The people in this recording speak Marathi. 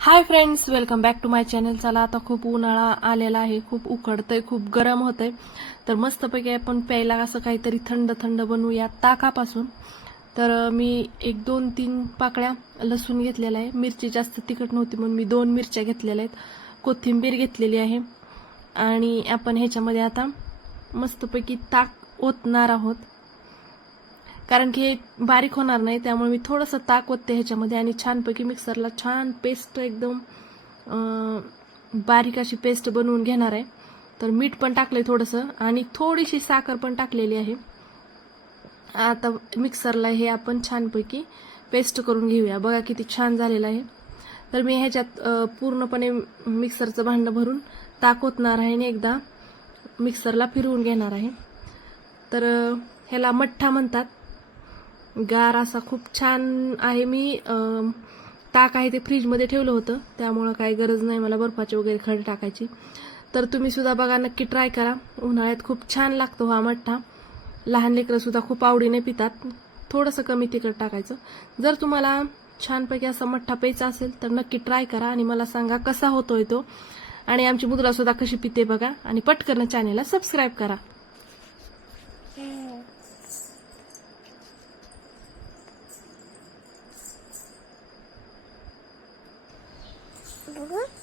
Hi friends welcome back to my channel चला आता खूप उन्हाळा आलेला आहे खूप उकडतंय खूप गरम होतंय. तर मस्तपैकी आपण प्यायला असं काहीतरी थंड थंड बनवूया ताकापासून. तर मी एक दोन तीन पाकळ्या लसूण घेतलेला आहे. मिरची जास्त तिखट नव्हती म्हणून मी दोन मिरच्या घेतलेल्या आहेत. कोथिंबीर घेतलेली आहे. आणि आपण ह्याच्यामध्ये आता मस्तपैकी ताक ओतणार आहोत. कारण की हे बारीक होणार नाही त्यामुळे मी थोडंसं ताक ओतते ह्याच्यामध्ये आणि छानपैकी मिक्सरला छान पेस्ट एकदम बारीक अशी पेस्ट बनवून घेणार आहे. तर मीठ पण टाकलंय थोडंसं आणि थोडीशी साखर पण टाकलेली आहे. आता मिक्सरला हे आपण छानपैकी पेस्ट करून घेऊया. बघा किती छान झालेलं आहे. तर मी ह्याच्यात पूर्णपणे मिक्सरचं भांडं भरून ताक ओतणार आहे आणि एकदा मिक्सरला फिरवून घेणार आहे. तर ह्याला मठ्ठा म्हणतात. गार असा खूप छान आहे मी. ताक आहे ते फ्रीजमध्ये ठेवलं होतं. त्यामुळं काही गरज नाही मला बर्फाची वगैरे खडे टाकायची. तर तुम्ही सुद्धा बघा नक्की ट्राय करा. उन्हाळ्यात खूप छान लागतो हा मठ्ठा. लहान लेकरं सुद्धा खूप आवडीने पितात. थोडंसं कमी तिखट टाकायचं. जर तुम्हाला छानपैकी असा मठ्ठा प्यायचा असेल तर नक्की ट्राय करा आणि मला सांगा कसा होतोय तो. आणि आमची मुद्रा सुद्धा कशी पिते बघा. आणि पटकन चॅनेलला सबस्क्राईब करा. Yummy.